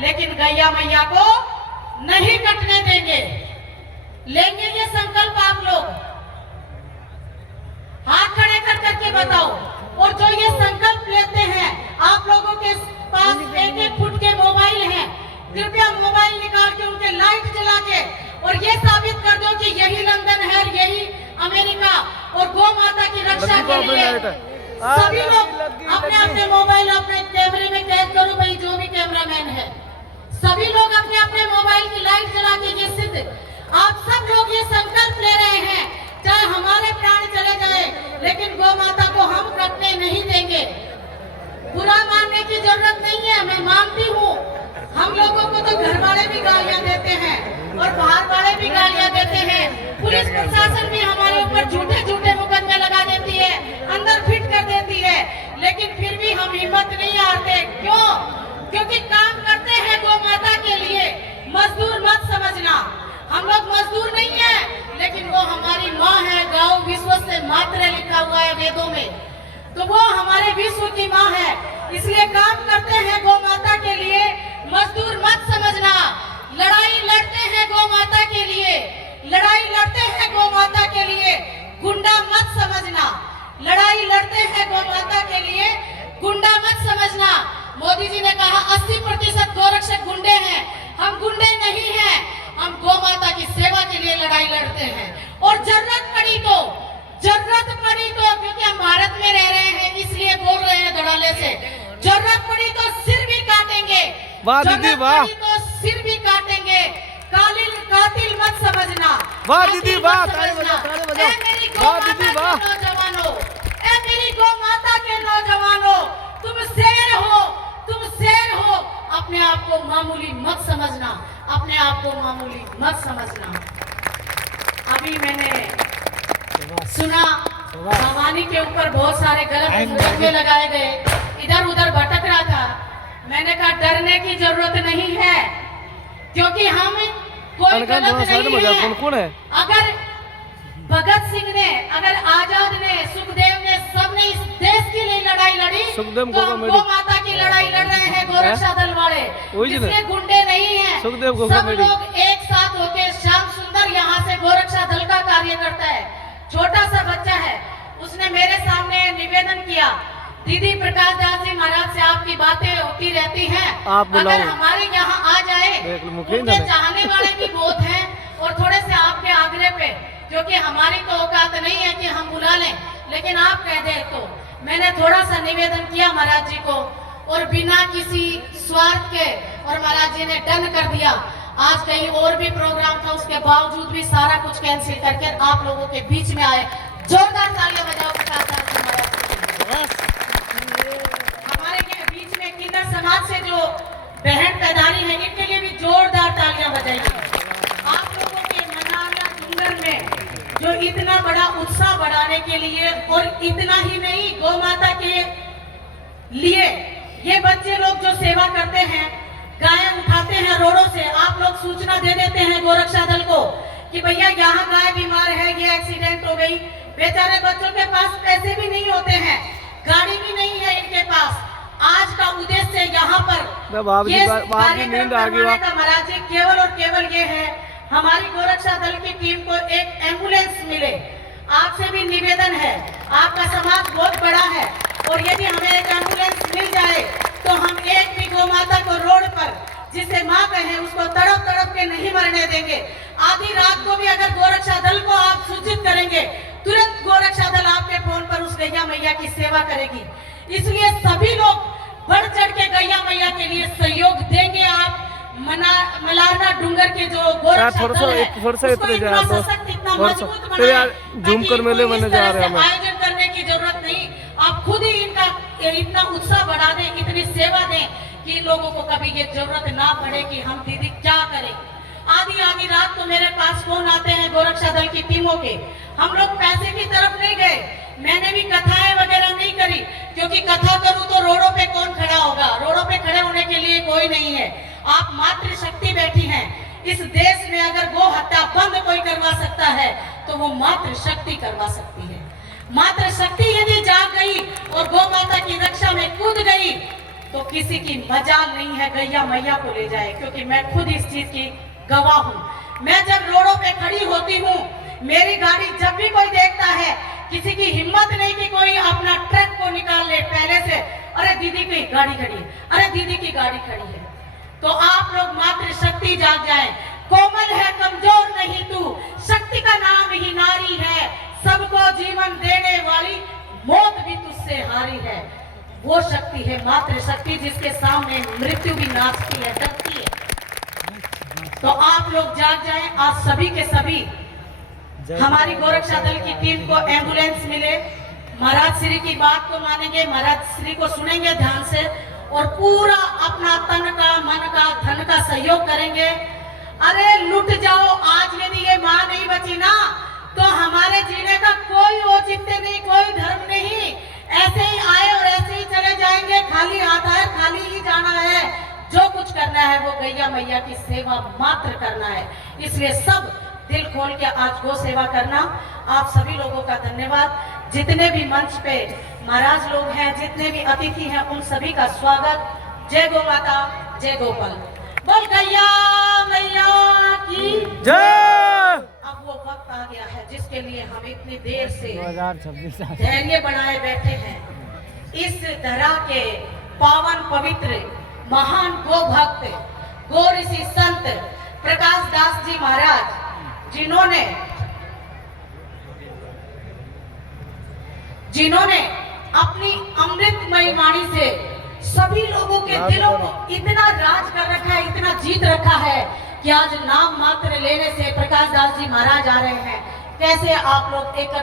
लेकिन गैया मैया को नहीं कटने देंगे। लेंगे ये संकल्प आप लोग, हाथ खड़े कर करके बताओ। और जो ये संकल्प लेते हैं, आप लोगों के पास एक एक फुट के मोबाइल हैं, कृपया मोबाइल निकाल के उनके लाइट जला के और ये साबित कर दो कि यही लंदन है, यही अमेरिका, और गौ माता की रक्षा के लिए सभी लोग अपने अपने मोबाइल अपने कैमरे में कैद करो भाई, जो भी कैमरामैन है सभी लोग अपने अपने मोबाइल की लाइट जला के ये सिद्ध, आप सब लोग ये संकल्प ले रहे हैं, चाहे हमारे प्राण चले जाए लेकिन गौ माता को हम कटने नहीं देंगे। बुरा मानने की जरूरत नहीं है, मैं मानती हूँ हम लोगों को तो घर वाले भी गालियां देते हैं और बाहर वाले भी गालियां देते हैं, पुलिस प्रशासन भी हमारे ऊपर झूठे झूठे मुकदमे लगा देती है, अंदर फिट कर देती है, लेकिन फिर भी हम हिम्मत नहीं हारते। क्यों? क्योंकि काम करते हैं गौ माता के लिए। मजदूर मत समझना, हम लोग मजदूर नहीं है, लेकिन वो हमारी माँ है। गौ विश्व से मात्र लिखा हुआ है वेदों में, तो वो हमारे विश्व की माँ है, इसलिए काम करते हैं गौ माता के लिए। मजदूर मत समझना, लड़ाई लड़ते हैं गौ माता के लिए, लड़ाई लड़ते हैं गौ माता के लिए, गुंडा मत समझना। लड़ाई लड़ते हैं गौ माता के लिए, गुंडा मत समझना। मोदी जी ने कहा 80% गोरक्षक गुंडे हैं, हम गुंडे नहीं हैं, हम गौ माता की सेवा के लिए लड़ाई लड़ते हैं। और जरूरत पड़ी तो, क्योंकि हम भारत में रह रहे हैं इसलिए बोल रहे हैं धड़ल्ले से, जरूरत पड़ी तो सिर भी काटेंगे, दीदी वाह, तो सिर भी काटेंगे। कातिल मत समझना। वाह दीदी वाह, ताली बजाओ, वाह दीदी वाह। नौजवानों, ए मेरी गौ माता के नौजवानों, तुम शेर हो, तुम शेर हो, अपने आप को मामूली मत समझना, अपने आप को मामूली मत समझना। अभी मैंने सुना भवानी के ऊपर बहुत सारे गलत मुकदमे लगाए गए, इधर उधर भटक रहा था। मैंने कहा डरने की जरूरत नहीं है, क्योंकि हम कोई गलत नहीं है। अगर भगत सिंह ने, अगर आजाद ने, सुखदेव ने, सबने इस देश के लिए लड़ाई लड़ी, तो हम गौ माता की लड़ाई लड़ रहे हैं गोरक्षा दल वाले, इसलिए गुंडे नहीं हैं। सब लोग एक साथ होके, श्याम सुंदर यहाँ से गोरक्षा दल का कार्य करता है, छोटा सा बच्चा है, उसने मेरे सामने निवेदन किया, दीदी प्रकाश दास जी महाराज से आपकी बातें होती रहती हैं, अगर हमारे यहाँ आ जाए, उनके चाहने वाले भी बहुत हैं, और थोड़े से आपके आग्रह पे, क्योंकि हमारी तो औकात नहीं है कि हम बुला लें, लेकिन आप कह दे तो मैंने थोड़ा सा निवेदन किया महाराज जी को, और बिना किसी स्वार्थ के, और महाराज जी ने डन कर दिया। आज कहीं और भी प्रोग्राम था, उसके बावजूद भी सारा कुछ कैंसिल करके आप लोगों के बीच में आए। जोरदार तालियां बजाओ प्रकाश दास जी महाराज। हमारे बीच में किन्नर समाज से जो बहन पैदारी है, इनके लिए भी जोरदार तालियां बजाइए। आप लोगों के मनाना डूंगर में जो इतना बड़ा उत्साह बढ़ाने के लिए, और इतना ही नहीं, गौ माता के लिए ये बच्चे लोग जो सेवा करते हैं, गाय उठाते हैं रोडों से, आप लोग सूचना दे देते हैं गोरक्षा दल को कि भैया यहाँ गाय बीमार है, ये एक्सीडेंट हो गई। बेचारे बच्चों के पास पैसे भी नहीं होते हैं, गाड़ी भी नहीं है इनके पास। आज का उद्देश्य यहाँ पर ये कार्यक्रम करवाने का महाराज जी केवल और केवल ये है, हमारी गोरक्षा दल की टीम को एक एम्बुलेंस मिले। आपसे भी निवेदन है, आपका समाज बहुत बड़ा है, और यदि हमें एक एम्बुलेंस मिल जाए तो हम एक भी गौ माता को रोड पर, जिसे माँ कहे, उसको तड़प तड़प के नहीं मरने देंगे। आधी रात को भी अगर गोरक्षा दल को आप सूचित करेंगे, तुरंत गोरक्षा दल आपके फोन पर उस गैया मैया की सेवा करेगी। इसलिए सभी लोग बढ़ चढ़ के गैया मैया के लिए सहयोग देंगे। आप मलारना डूंगर के जो गोरक्षा दल है, उसको इतना सशक्त, इतना मजबूत बनाएं, झूम कर मेले में जा रहे हैं। आयोजन करने की जरूरत नहीं, आप खुद ही इनका इतना उत्साह बढ़ा दें, इतनी सेवा दें कि इन लोगों को कभी ये जरूरत ना पड़े कि हम दीदी क्या करें। आधी रात को मेरे पास फोन आते हैं गोरक्षा दल की टीमों के। हम लोग पैसे की तरफ नहीं गए, मैंने भी कथाएं वगैरह नहीं करी, क्योंकि कथा करूं तो रोडों पे कौन खड़ा होगा, रोडों पे खड़े होने के लिए कोई नहीं है। आप मातृशक्ति बैठी हैं इस देश में, अगर गो हत्या बंद कोई करवा सकता है तो वो मातृशक्ति करवा सकती है। मातृशक्ति यदि जाग गई और गौ माता की रक्षा में कूद गई तो किसी की मजाल नहीं है गैया मैया को ले जाए, क्योंकि मैं खुद इस चीज की गवाह हूँ। मैं जब रोडों पे खड़ी होती हूँ, मेरी गाड़ी जब भी कोई देखता है, किसी की हिम्मत नहीं कि कोई अपना ट्रक को निकाल ले पहले से, अरे दीदी की गाड़ी खड़ी है, अरे दीदी की गाड़ी खड़ी है। तो आप लोग मातृशक्ति जाग जाए। कोमल है कमजोर नहीं तू, शक्ति का नाम ही नारी है, सबको जीवन देने वाली, मौत भी तुझसे हारी है। वो शक्ति है मातृशक्ति, जिसके सामने मृत्यु भी नाचती है, डरती है। तो आप लोग जाग जाएं। आज सभी के सभी हमारी गोरक्षा दल की टीम को एम्बुलेंस मिले, महाराज श्री की बात को मानेंगे, महाराज श्री को सुनेंगे ध्यान से और पूरा अपना तन का, मन का, धन का सहयोग करेंगे। अरे लुट जाओ, आज यदि ये माँ नहीं बची ना, तो हमारे जीने का कोई औचित्य नहीं, कोई धर्म नहीं। ऐसे ही आए और ऐसे ही चले जाएंगे, खाली हाथ है, खाली ही जाना है। जो कुछ करना है वो गैया मैया की सेवा मात्र करना है। इसलिए सब दिल खोल के आज गो सेवा करना। आप सभी लोगों का धन्यवाद। जितने भी मंच पे महाराज लोग हैं, जितने भी अतिथि हैं, उन सभी का स्वागत। जय गो माता, जय गोपाल। बोल गैया मैया की जय। अब वो वक्त आ गया है जिसके लिए हम इतनी देर से 2026 धैर्य बनाए बैठे हैं। इस धरा के पावन पवित्र महान गो भक्त, गो ऋषि संत प्रकाश दास जी महाराज, जिन्होंने अपनी अमृतमयी वाणी से सभी लोगों के दिलों को इतना राज कर रखा है, इतना जीत रखा है कि आज नाम मात्र लेने से प्रकाश दास जी महाराज आ रहे हैं। कैसे आप लोग एक